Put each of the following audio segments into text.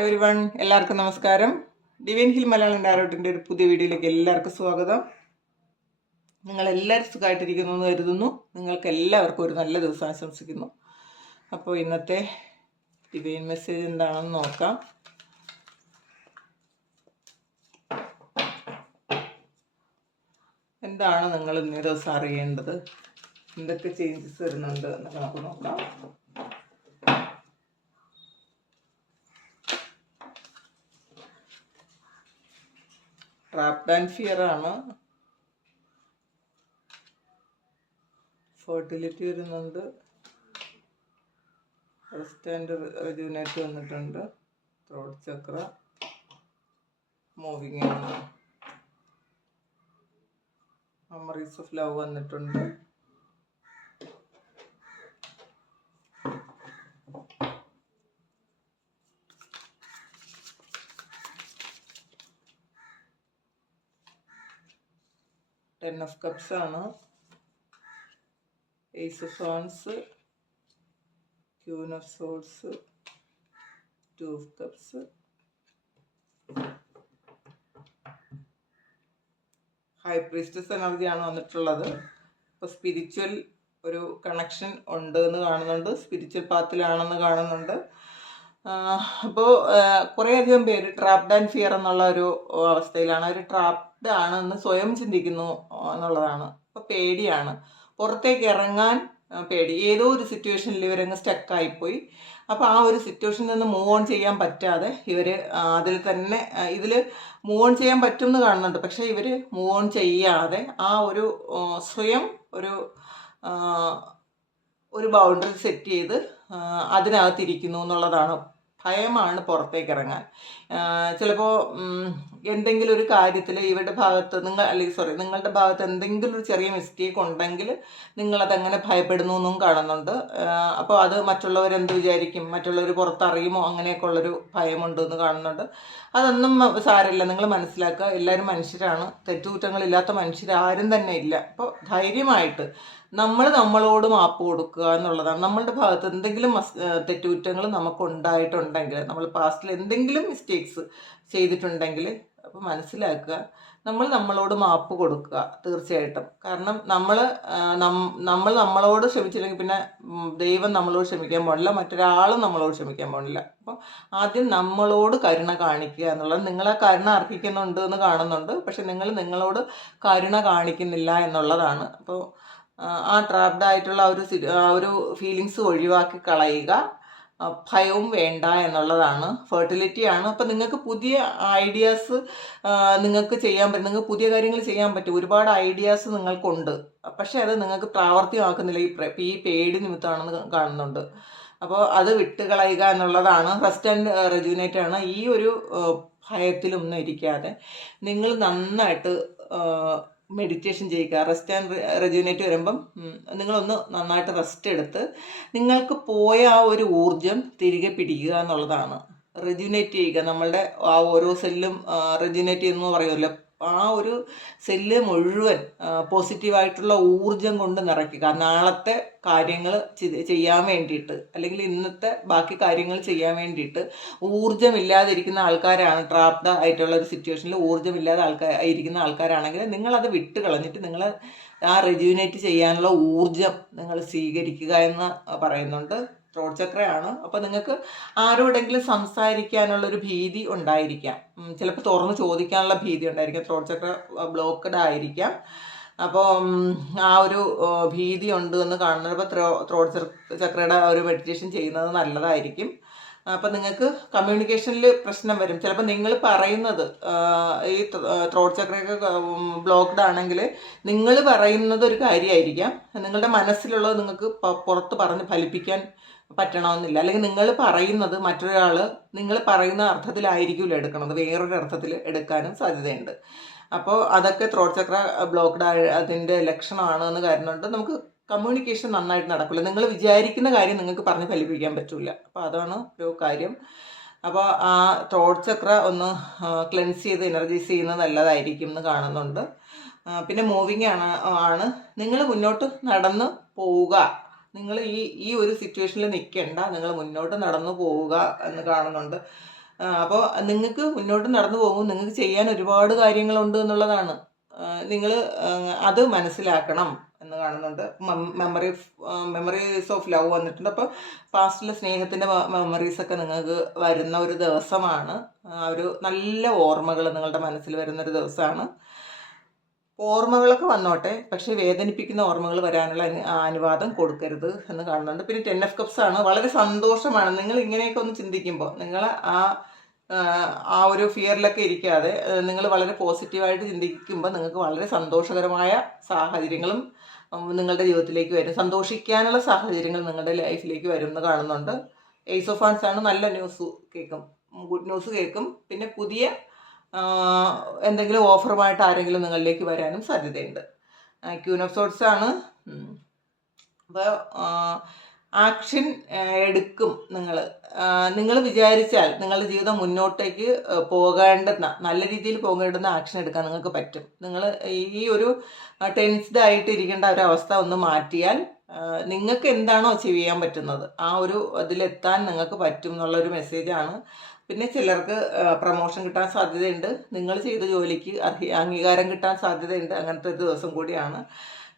Hi ഒരു one എല്ലാവർക്കും നമസ്കാരം. ഡിവൈൻ ഹിൽ മലയാളം ഡയറക്ടറിന്റെ ഒരു പുതിയ വീഡിയോയിലേക്ക് എല്ലാവർക്കും സ്വാഗതം. നിങ്ങളെല്ലാവരും സുഖമായിട്ടിരിക്കുന്നു എന്ന് കരുതുന്നു. നിങ്ങൾക്ക് എല്ലാവർക്കും ഒരു നല്ല ദിവസം ആശംസിക്കുന്നു. അപ്പോൾ ഇന്നത്തെ ഡിവൈൻ മെസ്സേജ് എന്താണെന്ന് നോക്കാം. എന്താണ് നിങ്ങൾ ഇന്നേ ദിവസം അറിയേണ്ടത്? എന്തൊക്കെ ചേഞ്ചസ് വരുന്നുണ്ട് എന്നൊക്കെ നമുക്ക് നോക്കാം. ട്രാപ്ഡ് ആൻഡ് ഫിയർ ആണ്. ഫെർട്ടിലിറ്റി വരുന്നുണ്ട്. റെസ്റ്റ് വന്നിട്ടുണ്ട്. ത്രോട്ട് ചക്ര മൂവിങ് ആണ്. മെമ്മറീസ് ഓഫ് ലവ് വന്നിട്ടുണ്ട്. ടെൻ ഓഫ് കപ്സ് ആണ്. Ace of swords queen of swords two of cups high priestess എനർജിയാണ് വന്നിട്ടുള്ളത്. അപ്പോൾ സ്പിരിച്വൽ ഒരു കണക്ഷൻ ഉണ്ട് എന്ന് കാണുന്നുണ്ട്. സ്പിരിച്വൽ പാത്തിലാണെന്ന് കാണുന്നുണ്ട്. അപ്പോൾ കുറേയധികം പേര് ട്രാപ്ഡ് ആൻഡ് ഫിയർ എന്നുള്ള ഒരു അവസ്ഥയിലാണ്. അവർ ട്രാപ്ഡ് ആണെന്ന് സ്വയം ചിന്തിക്കുന്നു എന്നുള്ളതാണ്. അപ്പോൾ പേടിയാണ്. പുറത്തേക്ക് ഇറങ്ങാൻ പേടി. ഏതോ ഒരു സിറ്റുവേഷനിൽ ഇവരങ്ങ് സ്റ്റക്കായിപ്പോയി അപ്പോൾ ആ ഒരു സിറ്റുവേഷനിൽ നിന്ന് മൂവ് ഓൺ ചെയ്യാൻ പറ്റാതെ ഇവർ അതിൽ തന്നെ ഇതിൽ മൂവ് ഓൺ ചെയ്യാൻ പറ്റും എന്ന് കാണുന്നുണ്ട്. പക്ഷേ ഇവർ മൂവ് ഓൺ ചെയ്യാതെ ആ ഒരു സ്വയം ഒരു ഒരു ബൗണ്ടറി സെറ്റ് ചെയ്ത് അതിനകത്തിരിക്കുന്നു എന്നുള്ളതാണ്. ഭയമാണ് പുറത്തേക്ക് ഇറങ്ങാൻ ചിലപ്പോൾ എന്തെങ്കിലും ഒരു കാര്യത്തിൽ ഇവരുടെ ഭാഗത്ത് നിങ്ങൾ അല്ലെങ്കിൽ സോറി നിങ്ങളുടെ ഭാഗത്ത് എന്തെങ്കിലും ഒരു ചെറിയ മിസ്റ്റേക്ക് ഉണ്ടെങ്കിൽ നിങ്ങളതങ്ങനെ ഭയപ്പെടുന്നു എന്നും കാണുന്നുണ്ട് അപ്പോൾ അത് മറ്റുള്ളവർ എന്ത് വിചാരിക്കും? മറ്റുള്ളവർ പുറത്തറിയുമോ? അങ്ങനെയൊക്കെ ഉള്ളൊരു ഭയമുണ്ട് എന്ന് കാണുന്നുണ്ട്. അതൊന്നും സാരമില്ല. നിങ്ങൾ മനസ്സിലാക്കുക എല്ലാവരും മനുഷ്യരാണ്. തെറ്റുകുറ്റങ്ങളില്ലാത്ത മനുഷ്യരാരും തന്നെ ഇല്ല. അപ്പോൾ ധൈര്യമായിട്ട് നമ്മൾ നമ്മളോട് മാപ്പ് കൊടുക്കുക എന്നുള്ളതാണ്. നമ്മളുടെ ഭാഗത്ത് എന്തെങ്കിലും തെറ്റുകുറ്റങ്ങൾ നമുക്ക് ഉണ്ടായിട്ടുണ്ടെങ്കിൽ നമ്മൾ പാസ്റ്റിൽ എന്തെങ്കിലും മിസ്റ്റേക്സ് ചെയ്തിട്ടുണ്ടെങ്കിൽ അപ്പോൾ മനസ്സിലാക്കുക. നമ്മൾ നമ്മളോട് മാപ്പ് കൊടുക്കുക തീർച്ചയായിട്ടും. കാരണം നമ്മൾ നമ്മൾ നമ്മളോട് ക്ഷമിച്ചില്ലെങ്കിൽ പിന്നെ ദൈവം നമ്മളോട് ക്ഷമിക്കാൻ പാടില്ല മറ്റൊരാളും നമ്മളോട് ക്ഷമിക്കാൻ പാടില്ല അപ്പോൾ ആദ്യം നമ്മളോട് കരുണ കാണിക്കുക എന്നുള്ളത് നിങ്ങളെ കരുണ അർപ്പിക്കുന്നുണ്ട് എന്ന് കാണുന്നുണ്ട്. പക്ഷെ നിങ്ങൾ നിങ്ങളോട് കരുണ കാണിക്കുന്നില്ല എന്നുള്ളതാണ്. അപ്പോൾ ആ ട്രാപ്ഡ് ആയിട്ടുള്ള ആ ഒരു ഒരു ഫീലിങ്സ് ഒഴിവാക്കി കളയുക. ആ, ഭയവും വേണ്ട എന്നുള്ളതാണ്. ഫെർട്ടിലിറ്റി ആണ്. അപ്പം നിങ്ങൾക്ക് പുതിയ ഐഡിയാസ് നിങ്ങൾക്ക് ചെയ്യാൻ പറ്റും. നിങ്ങൾക്ക് പുതിയ കാര്യങ്ങൾ ചെയ്യാൻ പറ്റും. ഒരുപാട് ഐഡിയാസ് നിങ്ങൾക്കുണ്ട്. പക്ഷേ അത് നിങ്ങൾക്ക് പ്രാവർത്തികമാക്കുന്നില്ല. ഈ ഈ പേടി നിമിത്തമാണെന്ന് കാണുന്നുണ്ട്. അപ്പോൾ അത് വിട്ടുകളയുക എന്നുള്ളതാണ്. റെസ്റ്റ് ആൻഡ് റെജുനേറ്റ് ആണ്. ഈ ഒരു ഭയത്തിലൊന്നും ഇരിക്കാതെ നിങ്ങൾ നന്നായിട്ട് മെഡിറ്റേഷൻ ചെയ്യുക റെസ്റ്റ് ആൻഡ് റെജുവിനേറ്റ് വരുമ്പം നിങ്ങളൊന്ന് നന്നായിട്ട് റെസ്റ്റ് എടുത്ത് നിങ്ങൾക്ക് പോയ ആ ഒരു ഊർജം തിരികെ പിടിക്കുക എന്നുള്ളതാണ്. റെജുനേറ്റ് ചെയ്യുക. നമ്മളുടെ ആ ഓരോ സെല്ലും റെജുനേറ്റ് ചെയ്യുന്നു പറയുമല്ലോ. ആ ഒരു സെല്ല് മുഴുവൻ പോസിറ്റീവായിട്ടുള്ള ഊർജം കൊണ്ട് നിറയ്ക്കുക. നാളത്തെ കാര്യങ്ങൾ ചെയ്യാൻ വേണ്ടിയിട്ട് അല്ലെങ്കിൽ ഇന്നത്തെ ബാക്കി കാര്യങ്ങൾ ചെയ്യാൻ വേണ്ടിയിട്ട് ഊർജമില്ലാതിരിക്കുന്ന ആൾക്കാരാണ് ട്രാപ്ഡ് ആയിട്ടുള്ള ഒരു സിറ്റുവേഷനിൽ ഊർജമില്ലാതെ ആൾക്കാർ ഇരിക്കുന്ന ആൾക്കാരാണെങ്കിൽ നിങ്ങളത് വിട്ട് കളഞ്ഞിട്ട് നിങ്ങൾ ആ റെജ്യൂനേറ്റ് ചെയ്യാനുള്ള ഊർജം നിങ്ങൾ സ്വീകരിക്കുക എന്ന് പറയുന്നുണ്ട്. ത്രോട്ട് ചക്രയാണ് അപ്പോൾ നിങ്ങൾക്ക് ആരോടെങ്കിലും സംസാരിക്കാനുള്ള ഒരു ഭീതി ഉണ്ടായിരിക്കാം. ചിലപ്പോൾ തുറന്ന് ചോദിക്കാനുള്ള ഭീതി ഉണ്ടായിരിക്കാം. ത്രോട്ട് ചക്ര ബ്ലോക്കഡ് ആയിരിക്കാം. അപ്പോൾ ആ ഒരു ഭീതി ഉണ്ട് എന്ന് കാണുന്നത് അപ്പോൾ ത്രോ ത്രോട്ട് ചക്രയുടെ ഒരു മെഡിറ്റേഷൻ ചെയ്യുന്നത് നല്ലതായിരിക്കും. അപ്പം നിങ്ങൾക്ക് കമ്മ്യൂണിക്കേഷനിൽ പ്രശ്നം വരും. ചിലപ്പോൾ നിങ്ങൾ പറയുന്നത് ഈ ത്രോട്ട് ചക്രയൊക്കെ ബ്ലോക്ക്ഡ് ആണെങ്കിൽ നിങ്ങൾ പറയുന്നത് ഒരു കാര്യമായിരിക്കാം നിങ്ങളുടെ മനസ്സിലുള്ളത് നിങ്ങൾക്ക് പുറത്ത് പറഞ്ഞ് ഫലിപ്പിക്കാൻ പറ്റണമെന്നില്ല. അല്ലെങ്കിൽ നിങ്ങൾ പറയുന്നത് മറ്റൊരാൾ നിങ്ങൾ പറയുന്ന അർത്ഥത്തിലായിരിക്കില്ല എടുക്കണത്. വേറൊരു അർത്ഥത്തിൽ എടുക്കാനും സാധ്യതയുണ്ട്. അപ്പോൾ അതൊക്കെ ത്രോട്ട് ചക്ര ബ്ലോക്ക്ഡ് അതിന്റെ ലക്ഷണമാണ് എന്ന് കാരണം നമുക്ക് കമ്മ്യൂണിക്കേഷൻ നന്നായിട്ട് നടക്കില്ല നിങ്ങൾ വിചാരിക്കുന്ന കാര്യം നിങ്ങൾക്ക് പറഞ്ഞ് ഫലിപ്പിക്കാൻ പറ്റില്ല അപ്പോൾ അതാണ് ഒരു കാര്യം. അപ്പോൾ ആ തോട്ട് ചക്ര ഒന്ന് ക്ലെൻസ് ചെയ്ത് എനർജൈസ് ചെയ്യുന്നത് നല്ലതായിരിക്കും എന്ന് കാണുന്നുണ്ട്. പിന്നെ മൂവിങ് ആണ് ആണ്. നിങ്ങൾ മുന്നോട്ട് നടന്ന് പോവുക. നിങ്ങൾ ഈ ഈ ഒരു സിറ്റുവേഷനിൽ നിൽക്കണ്ട നിങ്ങൾ മുന്നോട്ട് നടന്നു പോവുക എന്ന് കാണുന്നുണ്ട്. അപ്പോൾ നിങ്ങൾക്ക് മുന്നോട്ട് നടന്നു പോകുമ്പോൾ നിങ്ങൾക്ക് ചെയ്യാൻ ഒരുപാട് കാര്യങ്ങളുണ്ട് എന്നുള്ളതാണ്. നിങ്ങൾ അത് മനസ്സിലാക്കണം. എന്ന് കാണുന്നുണ്ട്. മെമ്മറി മെമ്മറീസ് ഓഫ് ലവ് വന്നിട്ടുണ്ട്. അപ്പോൾ പാസ്റ്റിലെ സ്നേഹത്തിന്റെ മെമ്മറീസ് ഒക്കെ നിങ്ങൾക്ക് വരുന്ന ഒരു ദിവസമാണ്. ഒരു നല്ല ഓർമ്മകൾ നിങ്ങളുടെ മനസ്സിൽ വരുന്ന ഒരു ദിവസമാണ്. ഓർമ്മകളൊക്കെ വന്നോട്ടെ. പക്ഷേ വേദനിപ്പിക്കുന്ന ഓർമ്മകൾ വരാനുള്ള അനു- അനുവാദം കൊടുക്കരുത് എന്ന് കാണുന്നുണ്ട്. പിന്നെ ടെൻ എഫ് കപ്സ് ആണ്. വളരെ സന്തോഷമാണ്. നിങ്ങൾ ഇങ്ങനെയൊക്കെ ഒന്ന് ചിന്തിക്കുമ്പോൾ നിങ്ങൾ ആ ആ, ഒരു ഫിയറിലൊക്കെ ഇരിക്കാതെ നിങ്ങൾ വളരെ പോസിറ്റീവായിട്ട് ചിന്തിക്കുമ്പോൾ നിങ്ങൾക്ക് വളരെ സന്തോഷകരമായ സാഹചര്യങ്ങളും നിങ്ങളുടെ ജീവിതത്തിലേക്ക് വരും. സന്തോഷിക്കാനുള്ള സാഹചര്യങ്ങൾ നിങ്ങളുടെ ലൈഫിലേക്ക് വരും കാണുന്നുണ്ട്. എയ്സ് ഓഫ് ഫാൻസ് ആണ് നല്ല ന്യൂസ് കേൾക്കും. ഗുഡ് ന്യൂസ് കേൾക്കും. പിന്നെ പുതിയ എന്തെങ്കിലും ഓഫറുമായിട്ട് ആരെങ്കിലും നിങ്ങളിലേക്ക് വരാനും സാധ്യതയുണ്ട്. ക്യൂൻ ഓഫ് സോട്ട്സ് ആണ്. അപ്പോൾ ആക്ഷൻ എടുക്കും നിങ്ങൾ നിങ്ങൾ വിചാരിച്ചാൽ നിങ്ങളുടെ ജീവിതം മുന്നോട്ടേക്ക് പോകേണ്ടുന്ന നല്ല രീതിയിൽ പോകേണ്ടുന്ന ആക്ഷൻ എടുക്കാൻ നിങ്ങൾക്ക് പറ്റും. നിങ്ങൾ ഈ ഒരു ടെൻസ്ഡ് ആയിട്ട് ഇരിക്കേണ്ട ഒരു അവസ്ഥ ഒന്ന് മാറ്റിയാൽ നിങ്ങൾക്ക് എന്താണോ അച്ചീവ് ചെയ്യാൻ പറ്റുന്നത് ആ ഒരു അതിലെത്താൻ നിങ്ങൾക്ക് പറ്റും എന്നുള്ളൊരു മെസ്സേജാണ് പിന്നെ ചിലർക്ക് പ്രൊമോഷൻ കിട്ടാൻ സാധ്യതയുണ്ട്. നിങ്ങൾ ചെയ്ത ജോലിക്ക് അംഗീകാരം കിട്ടാൻ സാധ്യതയുണ്ട്. അങ്ങനത്തെ ഒരു ദിവസം കൂടിയാണ്.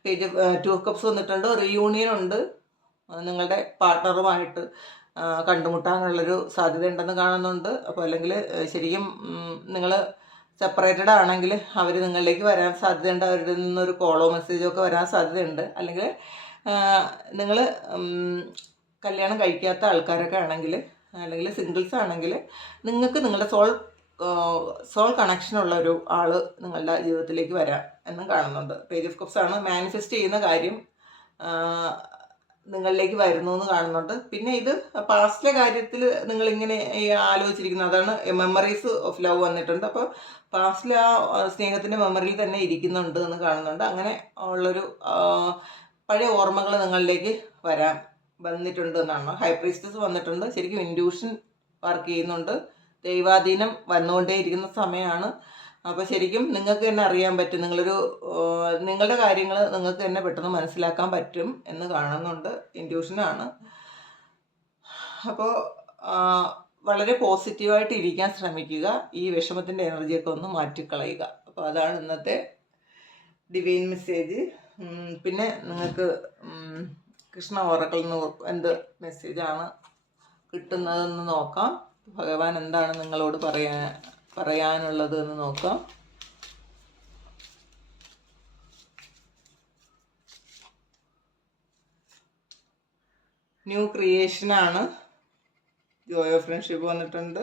പേജ് ടു കപ്സ് വന്നിട്ടുണ്ട്. റീയൂണിയൻ ഉണ്ട്. നിങ്ങളുടെ പാർട്ട്ണറുമായിട്ട് കണ്ടുമുട്ടാനുള്ളൊരു സാധ്യത ഉണ്ടെന്ന് കാണുന്നുണ്ട്. അപ്പോൾ അല്ലെങ്കിൽ ശരിക്കും നിങ്ങൾ സെപ്പറേറ്റഡ് ആണെങ്കിൽ അവർ നിങ്ങളിലേക്ക് വരാൻ സാധ്യതയുണ്ട്. അവരുടെ നിന്നൊരു കോളോ മെസ്സേജോ ഒക്കെ വരാൻ സാധ്യതയുണ്ട്. അല്ലെങ്കിൽ നിങ്ങൾ കല്യാണം കഴിക്കാത്ത ആൾക്കാരൊക്കെ ആണെങ്കിൽ അല്ലെങ്കിൽ സിംഗിൾസ് ആണെങ്കിൽ നിങ്ങൾക്ക് നിങ്ങളുടെ സോൾ സോൾ കണക്ഷൻ ഉള്ള ഒരു ആൾ നിങ്ങളുടെ ജീവിതത്തിലേക്ക് വരാം എന്നും കാണുന്നുണ്ട്. പേജ് ഓഫ് കപ്സ് ആണ് മാനിഫെസ്റ്റ് ചെയ്യുന്ന കാര്യം. നിങ്ങളിലേക്ക് വരുന്നു എന്ന് കാണുന്നുണ്ട്. പിന്നെ ഇത് പാസ്റ്റിലെ കാര്യത്തിൽ നിങ്ങൾ ഇങ്ങനെ ആലോചിച്ചിരിക്കുന്നത് അതാണ് മെമ്മറീസ് ഓഫ് ലവ് വന്നിട്ടുണ്ട്. അപ്പോൾ പാസ്റ്റിലെ ആ സ്നേഹത്തിന്റെ മെമ്മറിയിൽ തന്നെ ഇരിക്കുന്നുണ്ട് എന്ന് കാണുന്നുണ്ട്. അങ്ങനെ ഉള്ളൊരു പഴയ ഓർമ്മകൾ നിങ്ങളിലേക്ക് വരാൻ വന്നിട്ടുണ്ട് എന്നാണ്. ഹൈപ്രീസ്റ്റസ് വന്നിട്ടുണ്ട്. ശരിക്കും ഇൻഡ്യൂഷൻ വർക്ക് ചെയ്യുന്നുണ്ട്. ദൈവാധീനം വന്നുകൊണ്ടേയിരിക്കുന്ന സമയമാണ് അപ്പോൾ ശരിക്കും നിങ്ങൾക്ക് തന്നെ അറിയാൻ പറ്റും. നിങ്ങളൊരു നിങ്ങളുടെ കാര്യങ്ങൾ നിങ്ങൾക്ക് തന്നെ പെട്ടെന്ന് മനസ്സിലാക്കാൻ പറ്റും എന്ന് കാണുന്നുണ്ട്. ഇൻഡ്യൂഷനാണ്. അപ്പോൾ വളരെ പോസിറ്റീവായിട്ട് ഇരിക്കാൻ ശ്രമിക്കുക. ഈ വിഷമത്തിന്റെ എനർജിയൊക്കെ ഒന്ന് മാറ്റിക്കളയുക. അപ്പോൾ അതാണ് ഇന്നത്തെ ഡിവൈൻ മെസ്സേജ് പിന്നെ നിങ്ങൾക്ക് കൃഷ്ണ ഓറക്കളിൽ നിന്ന് എന്ത് മെസ്സേജാണ് കിട്ടുന്നതെന്ന് നോക്കാം. ഭഗവാൻ എന്താണ് നിങ്ങളോട് പറയാൻ പറയാനുള്ളത് എന്ന് നോക്കാം. ന്യൂ ക്രിയേഷനാണ് ജോയ് ഓഫ് ഫ്രണ്ട്ഷിപ്പ് വന്നിട്ടുണ്ട്.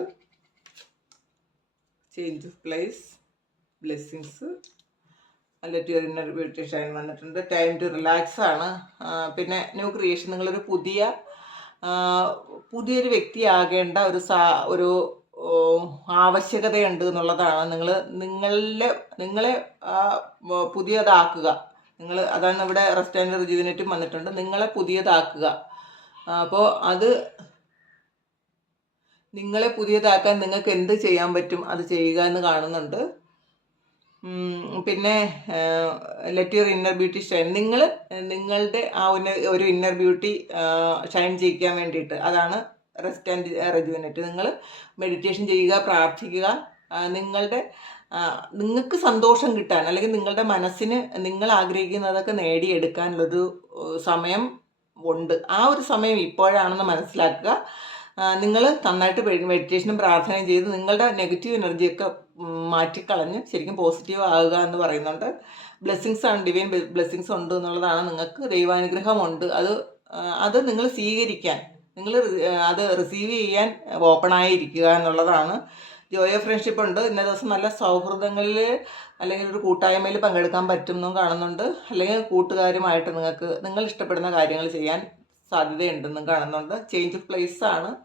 ചേഞ്ച് ഓഫ് പ്ലേസ് ബ്ലെസ്സിങ്സ് നല്ല ട്യൂറിനർ ബ്യൂട്ടി ഷൈൻ വന്നിട്ടുണ്ട്. ടൈം ടു റിലാക്സ് ആണ്. പിന്നെ ന്യൂ ക്രിയേഷൻ നിങ്ങളൊരു പുതിയ പുതിയൊരു വ്യക്തിയാകേണ്ട ഒരു സാ ഒരു ആവശ്യകതയുണ്ട് എന്നുള്ളതാണ്. നിങ്ങൾ നിങ്ങളിലെ നിങ്ങളെ പുതിയതാക്കുക. നിങ്ങൾ അതാണ് ഇവിടെ റെസ്റ്റ് ആൻഡ് റിജുവിനേറ്റും വന്നിട്ടുണ്ട്. നിങ്ങളെ പുതിയതാക്കുക. അപ്പോൾ അത് നിങ്ങളെ പുതിയതാക്കാൻ നിങ്ങൾക്ക് എന്ത് ചെയ്യാൻ പറ്റും അത് ചെയ്യുക എന്ന് കാണുന്നുണ്ട്. പിന്നെ let your inner beauty shine നിങ്ങൾ നിങ്ങളുടെ ആ ഒരു ഇന്നർ ബ്യൂട്ടി ഷൈൻ ചെയ്യിക്കാൻ വേണ്ടിയിട്ട്. അതാണ് റെസ്റ്റ് ആൻഡ് റെജുവിനേറ്റ് നിങ്ങൾ മെഡിറ്റേഷൻ ചെയ്യുക പ്രാർത്ഥിക്കുക. നിങ്ങളുടെ നിങ്ങൾക്ക് സന്തോഷം കിട്ടാൻ അല്ലെങ്കിൽ നിങ്ങളുടെ മനസ്സിന് നിങ്ങൾ ആഗ്രഹിക്കുന്നതൊക്കെ നേടിയെടുക്കാനുള്ളൊരു സമയം ഉണ്ട്. ആ ഒരു സമയം ഇപ്പോഴാണെന്ന് മനസ്സിലാക്കുക. നിങ്ങൾ നന്നായിട്ട് മെഡിറ്റേഷനും പ്രാർത്ഥനയും ചെയ്ത് നിങ്ങളുടെ നെഗറ്റീവ് എനർജിയൊക്കെ മാറ്റിക്കളഞ്ഞ് ശരിക്കും പോസിറ്റീവ് ആകുക എന്ന് പറയുന്നുണ്ട്. ബ്ലെസ്സിങ്സ് ആണ് ഡിവൈൻ ബ്ലെസ്സിങ്സ് ഉണ്ട് എന്നുള്ളതാണ് നിങ്ങൾക്ക് ദൈവാനുഗ്രഹമുണ്ട്. അത് അത് നിങ്ങൾ സ്വീകരിക്കാൻ നിങ്ങൾ അത് റിസീവ് ചെയ്യാൻ ഓപ്പണായിരിക്കുക എന്നുള്ളതാണ്. ജോയ ഫ്രണ്ട്ഷിപ്പ് ഉണ്ട്. ഇന്ന ദിവസം നല്ല സൗഹൃദങ്ങളിൽ അല്ലെങ്കിൽ ഒരു കൂട്ടായ്മയിൽ പങ്കെടുക്കാൻ പറ്റുമെന്നും കാണുന്നുണ്ട്. അല്ലെങ്കിൽ കൂട്ടുകാരുമായിട്ട് നിങ്ങൾക്ക് നിങ്ങൾ ഇഷ്ടപ്പെടുന്ന കാര്യങ്ങൾ ചെയ്യാൻ സാധ്യതയുണ്ടെന്നും കാണുന്നുണ്ട്. ചേഞ്ച് ഓഫ് പ്ലേസ് ആണ്.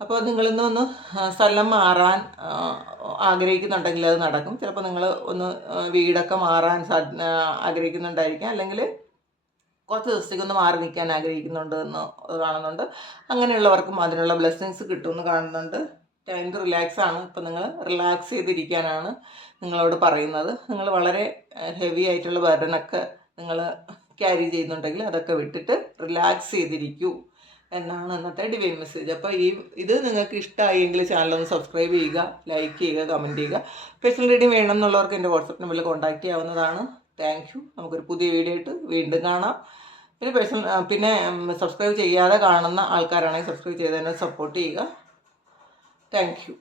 അപ്പോൾ നിങ്ങളിന്ന് ഒന്ന് സ്ഥലം മാറാൻ ആഗ്രഹിക്കുന്നുണ്ടെങ്കിൽ അത് നടക്കും. ചിലപ്പോൾ നിങ്ങൾ ഒന്ന് വീടൊക്കെ മാറാൻ സാ ആഗ്രഹിക്കുന്നുണ്ടായിരിക്കാം. അല്ലെങ്കിൽ കുറച്ച് ദിവസത്തേക്ക് ഒന്ന് മാറി നിൽക്കാൻ ആഗ്രഹിക്കുന്നുണ്ട് എന്ന് കാണുന്നുണ്ട്. അങ്ങനെയുള്ളവർക്കും അതിനുള്ള ബ്ലെസ്സിങ്സ് കിട്ടുമെന്ന് കാണുന്നുണ്ട്. ടൈം റിലാക്സ് ആണ്. ഇപ്പം നിങ്ങൾ റിലാക്സ് ചെയ്തിരിക്കാനാണ് നിങ്ങളോട് പറയുന്നത്. നിങ്ങൾ വളരെ ഹെവി ആയിട്ടുള്ള ബർഡനൊക്കെ നിങ്ങൾ ക്യാരി ചെയ്യുന്നുണ്ടെങ്കിൽ അതൊക്കെ വിട്ടിട്ട് റിലാക്സ് ചെയ്തിരിക്കൂ എന്നാണ് ഇന്നത്തെ ഡിവൈൻ മെസ്സേജ് അപ്പോൾ ഈ ഇത് നിങ്ങൾക്ക് ഇഷ്ടമായെങ്കിൽ ചാനലൊന്ന് സബ്സ്ക്രൈബ് ചെയ്യുക ലൈക്ക് ചെയ്യുക കമന്റ് ചെയ്യുക. സ്പെഷ്യൽ റീഡിങ് വേണം എന്നുള്ളവർക്ക് എന്റെ വാട്സപ്പ് നമ്പറിൽ കോൺടാക്ട് ചെയ്യാവുന്നതാണ്. താങ്ക് യു നമുക്കൊരു പുതിയ വീഡിയോ ആയിട്ട് വീണ്ടും കാണാം. പിന്നെ പേഴ്സണൽ പിന്നെ സബ്സ്ക്രൈബ് ചെയ്യാതെ കാണുന്ന ആൾക്കാരാണെങ്കിൽ സബ്സ്ക്രൈബ് ചെയ്ത് തന്നെ സപ്പോർട്ട് ചെയ്യുക. Thank you